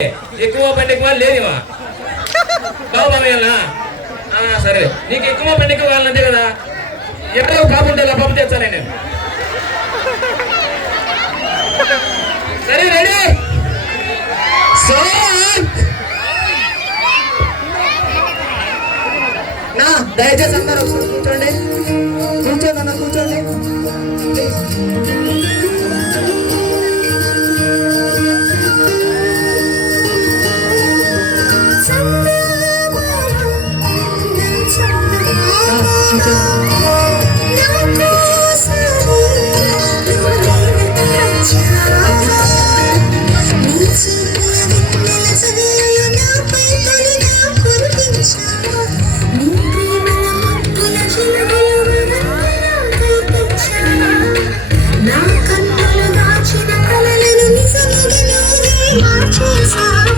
ఎక్కువ బండి ఎక్కువ లేనివా బాబు బాబయ్యా సరే నీకు ఎక్కువ బండి ఎక్కువ కావాలంతే కదా ఎక్కడో పాప ఉంటే పాప తెచ్చాను నేను సరే రెడీ నా దయచేసి అందరూ కూర్చోండి.